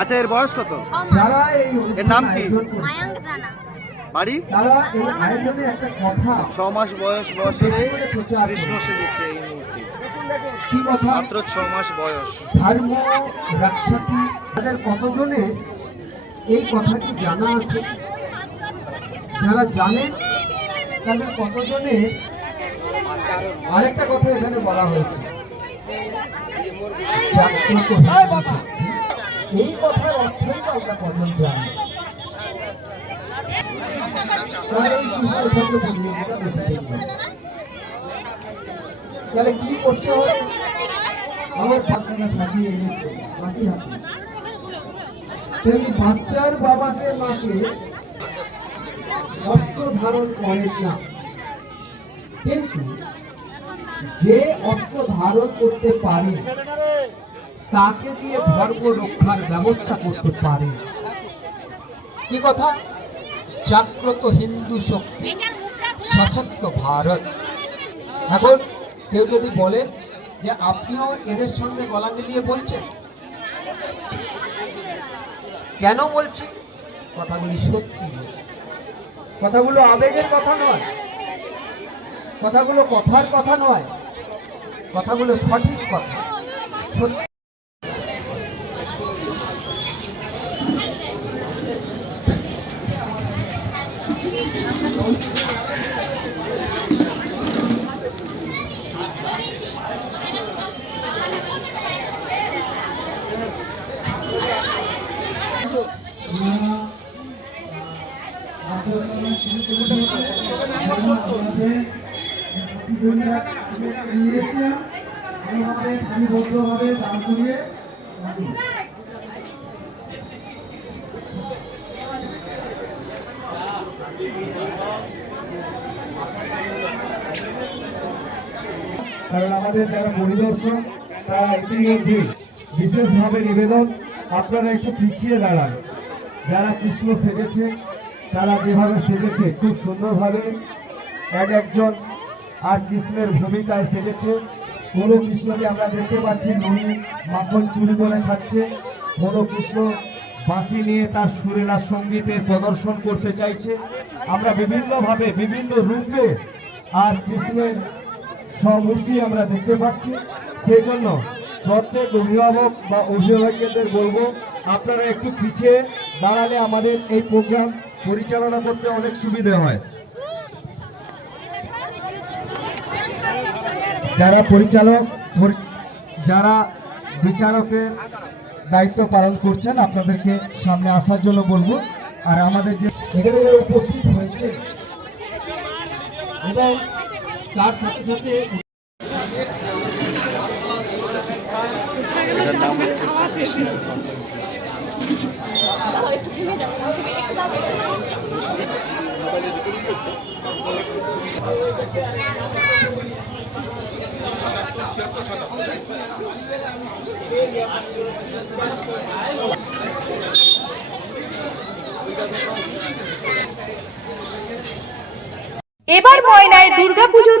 আচ্ছা এর বয়স কত? যারা এর নাম কি? বাড়ি? তারা এই আয়োজনে একটা কথা। ছ মাস বয়স বছরে কৃষ্ণ সেজেছে এই মূর্তি কথা? মাত্র ছ মাস বয়স। কতজনে এই কথাটি জানা আছে? যারা জানেন তাদের কতজনে আরেকটা কথা এখানে বলা হয়েছে। তাহলে কি করতে হবে আমার বাচ্চাটা সাজিয়ে এনেছে বাচ্চার বাবাকে মাকে অস্ত্র ধারণ করেন না। কিন্তু যে অস্ত্র ধারণ করতে পারে, তাকে দিয়ে ধর্ম রক্ষার ব্যবস্থা করতে পারে। কি কথা? জাগ্রত হিন্দু শক্তি, সশক্ত ভারত। এখন কেউ যদি বলে যে আপনিও এদের সঙ্গে গলা মিলিয়ে বলছেন, কেন বলছি? কথাগুলি সত্যি। কথাগুলো আবেগের কথা নয়, কথাগুলো কথার কথা নয়। কথাগুলো সঠিক কথা। কারণ আমাদের যারা পরিদর্শক, তারা ইতিমধ্যে বিশেষভাবে নিবেদন, আপনারা একটু পিছিয়ে দাঁড়ান। যারা কৃষ্ণ সেজেছে, তারা যেভাবে সেজেছে, খুব সুন্দরভাবে এক একজন আর কৃষ্ণের ভূমিকায় সেজেছে। কোনো কৃষ্ণকে আমরা দেখতে পাচ্ছি, নুনি মাখন চুরি করে খাচ্ছে। কোনো কৃষ্ণ বাঁশি নিয়ে তার সুরেলা সঙ্গীতের প্রদর্শন করতে চাইছে। আমরা বিভিন্নভাবে, বিভিন্ন রূপে আর কৃষ্ণের সমূর্তি আমরা দেখতে পাচ্ছি। সেই জন্য প্রত্যেক অভিভাবক বা অভিভাবকদের বলব, আপনারা একটু পিছিয়ে দাঁড়ালে আমাদের এই প্রোগ্রাম পরিচালনা করতে অনেক সুবিধে হয়। যারা পরিচালক পরি- যারা বিচারকের দায়িত্ব পালন করছেন আপনাদেরকে সামনে আসার জন্য বলব। আর আমাদের যে এখানে উপস্থিত হয়েছে এবং তার সাথে সাথে হচ্ছে শ্রীকৃষ্ণ। এবার ময়নায় দুর্গাপুজোর